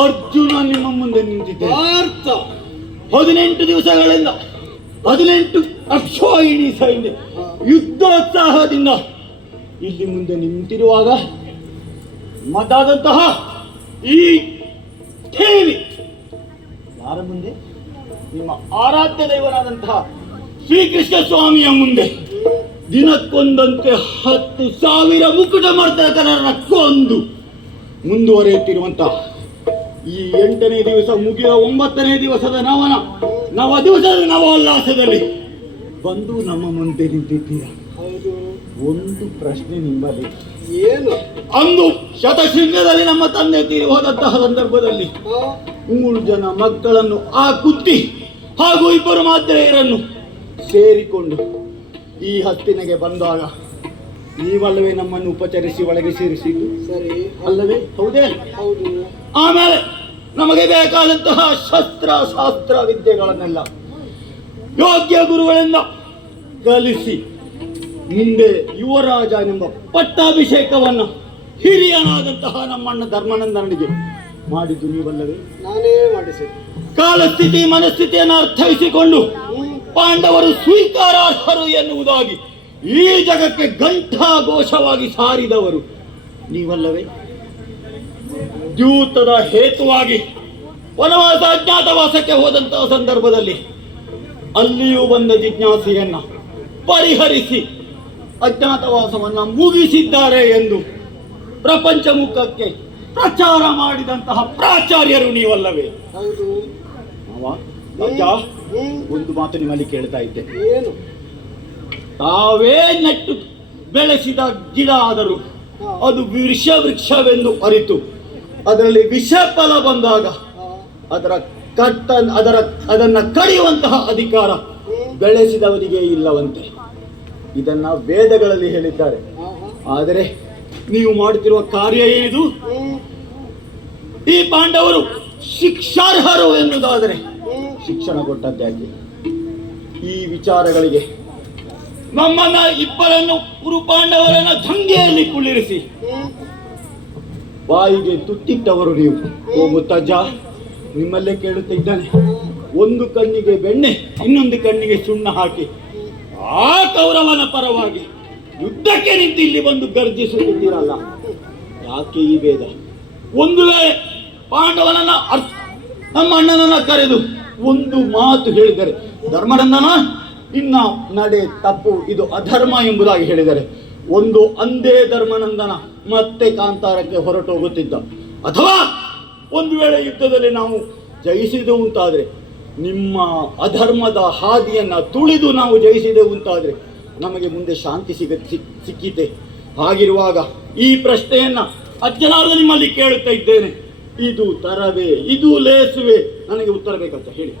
ಅರ್ಜುನ ನಿಮ್ಮ ಮುಂದೆ ನಿಂತಿದ್ದೆ. 18 ದಿವಸಗಳಿಂದ 18 ಅಕ್ಷೋಹಿಣಿ ಸೈನ್ಯ ಯುದ್ಧೋತ್ಸಾಹದಿಂದ ಇಲ್ಲಿ ಮುಂದೆ ನಿಂತಿರುವಾಗ ಮತಾದಂತಹ ಈ ದೇವಿ ಯಾರ ಮುಂದೆ? ನಿಮ್ಮ ಆರಾಧ್ಯ ದೈವನಾದಂತಹ ಶ್ರೀಕೃಷ್ಣ ಸ್ವಾಮಿಯ ಮುಂದೆ ದಿನಕ್ಕೊಂದಂತೆ 10,000 ಮುಕುಟ ಮರ್ತಕರನ್ನ ಕೊಂದು ಮುಂದುವರಿಯುತ್ತಿರುವಂತಹ ಈ 8ನೇ ದಿವಸ ಮುಗಿದ 9ನೇ ದಿವಸದ ನವ ದಿವಸದ ನವೋಲ್ಲಾಸದಲ್ಲಿ ಬಂದು ನಮ್ಮ ಮುಂದೆ ನಿಂತಿದ್ದೀರ. ಒಂದು ಪ್ರಶ್ನೆ ನಿಮ್ಮಲ್ಲಿ, ಏನು? ಅಂದು ಶತಶೃಂಗದಲ್ಲಿ ನಮ್ಮ ತಂದೆ ತೀರಿ ಹೋದಂತಹ ಸಂದರ್ಭದಲ್ಲಿ 3 ಜನ ಮಕ್ಕಳನ್ನು ಆ ಕುತ್ತಿ ಹಾಗೂ 2 ಮಾತ್ರೆಯರನ್ನು ಸೇರಿಕೊಂಡು ಈ ಹಸ್ತಿನಗೆ ಬಂದಾಗ ನೀವಲ್ಲವೇ ನಮ್ಮನ್ನು ಉಪಚರಿಸಿ ಒಳಗೆ ಸೇರಿಸಿದ್ದು? ಸರಿ, ಅಲ್ಲವೇ? ಹೌದೇ? ಹೌದು. ಆಮೇಲೆ ನಮಗೆ ಬೇಕಾದಂತಹ ಶಾಸ್ತ್ರ ವಿದ್ಯೆಗಳನ್ನೆಲ್ಲ ಯೋಗ್ಯ ಗುರುಗಳಿಂದ ಕಲಿಸಿ ಮುಂದೆ ಯುವರಾಜನೆಂಬ ಪಟ್ಟಾಭಿಷೇಕವನ್ನು ಹಿರಿಯನಾದಂತಹ ನಮ್ಮಣ್ಣ ಧರ್ಮಾನಂದನಿಗೆ ಮಾಡಿದ್ದು ನೀವಲ್ಲವೇ? ನಾನೇ ಮಾಡಿಸಿದೆ. ಕಾಲಸ್ಥಿತಿ ಮನಸ್ಥಿತಿಯನ್ನು ಅರ್ಥೈಸಿಕೊಂಡು ಪಾಂಡವರು ಸ್ವೀಕಾರಾರ್ಹರು ಎನ್ನುವುದಾಗಿ ಈ ಜಗಕ್ಕೆ ಘಂಟಾಘೋಷವಾಗಿ ಸಾರಿದವರು ನೀವಲ್ಲವೇ? ದ್ಯೂತದ ಹೇತುವಾಗಿ ವನವಾಸ ಅಜ್ಞಾತವಾಸಕ್ಕೆ ಹೋದಂತಹ ಸಂದರ್ಭದಲ್ಲಿ ಅಲ್ಲಿಯೂ ಬಂದ ಜಿಜ್ಞಾಸೆಯನ್ನ ಪರಿಹರಿಸಿ ಅಜ್ಞಾತವಾಸವನ್ನ ಮುಗಿಸಿದ್ದಾರೆ ಎಂದು ಪ್ರಪಂಚ ಮುಖಕ್ಕೆ ಪ್ರಚಾರ ಮಾಡಿದಂತಹ ಪ್ರಾಚಾರ್ಯರು ನೀವಲ್ಲವೇ? ಹೌದು. ಒಂದು ಮಾತು ನಿಮ್ಮಲ್ಲಿ ಕೇಳ್ತಾ ಇದ್ದೆ. ಏನು? ತಾವೇ ನೆಟ್ಟು ಬೆಳೆಸಿದ ಗಿಡ ಆದರೂ ಅದು ವೃಕ್ಷವೆಂದು ಅರಿತು ಅದರಲ್ಲಿ ವಿಷಫಲ ಬಂದಾಗ ಅದನ್ನ ಕಡಿಯುವಂತಹ ಅಧಿಕಾರ ಬೆಳೆಸಿದವರಿಗೆ ಇಲ್ಲವಂತೆ. ಇದನ್ನ ವೇದಗಳಲ್ಲಿ ಹೇಳಿದ್ದಾರೆ. ಆದರೆ ನೀವು ಮಾಡುತ್ತಿರುವ ಕಾರ್ಯ ಏನಿದು? ಈ ಪಾಂಡವರು ಶಿಕ್ಷಾರ್ಹರು ಎನ್ನುವುದಾದರೆ ಶಿಕ್ಷಣ ಕೊಟ್ಟದ್ದಾಗಿ ಈ ವಿಚಾರಗಳಿಗೆ ನಮ್ಮನ್ನ ಇಬ್ಬರನ್ನು ಕುರು ಪಾಂಡವರನ್ನ ದಂಗೆಯಲ್ಲಿ ಕುಳ್ಳಿರಿಸಿ ಬಾಯಿಗೆ ತುತ್ತಿಟ್ಟವರು ನೀವು. ಓ ಮುತ್ತಜ್ಜ, ನಿಮ್ಮಲ್ಲೇ ಕೇಳುತ್ತಿದ್ದಾನೆ. ಒಂದು ಕಣ್ಣಿಗೆ ಬೆಣ್ಣೆ, ಇನ್ನೊಂದು ಕಣ್ಣಿಗೆ ಸುಣ್ಣ ಹಾಕಿ ಆ ಕೌರವನ ಪರವಾಗಿ ಯುದ್ಧಕ್ಕೆ ನಿಂತು ಇಲ್ಲಿ ಬಂದು ಗರ್ಜಿಸುತ್ತಿದ್ದೀರಲ್ಲ, ಯಾಕೆ ಈ ಭೇದ? ಒಂದು ವೇಳೆ ಪಾಂಡವನನ್ನ ನಮ್ಮ ಅಣ್ಣನನ್ನ ಕರೆದು ಒಂದು ಮಾತು ಹೇಳಿದರೆ, ಧರ್ಮನಂದನ ಇನ್ನ ನಡೆ ತಪ್ಪು, ಇದು ಅಧರ್ಮ ಎಂಬುದಾಗಿ ಹೇಳಿದರೆ, ಒಂದು ಅಂದೇ ಧರ್ಮನಂದನ ಮತ್ತೆ ಕಾಂತಾರಕ್ಕೆ ಹೊರಟೋಗುತ್ತಿದ್ದ. ಅಥವಾ ಒಂದು ವೇಳೆ ಯುದ್ಧದಲ್ಲಿ ನಾವು ಜಯಿಸಿದೆವು ಅಂತಾದರೆ, ನಿಮ್ಮ ಅಧರ್ಮದ ಹಾದಿಯನ್ನ ತುಳಿದು ನಾವು ಜಯಿಸಿದೆವು ಅಂತಾದರೆ ನಮಗೆ ಮುಂದೆ ಶಾಂತಿ ಸಿಕ್ಕಿತೆ. ಹಾಗಿರುವಾಗ ಈ ಪ್ರಶ್ನೆಯನ್ನ ಅಜ್ಜನಾದ ನಿಮ್ಮಲ್ಲಿ ಕೇಳುತ್ತಾ ಇದ್ದೇನೆ. ಇದು ತರವೇ, ಇದು ಲೇಸುವೆ? ನನಗೆ ಉತ್ತರ ಬೇಕಂತ ಹೇಳಿ.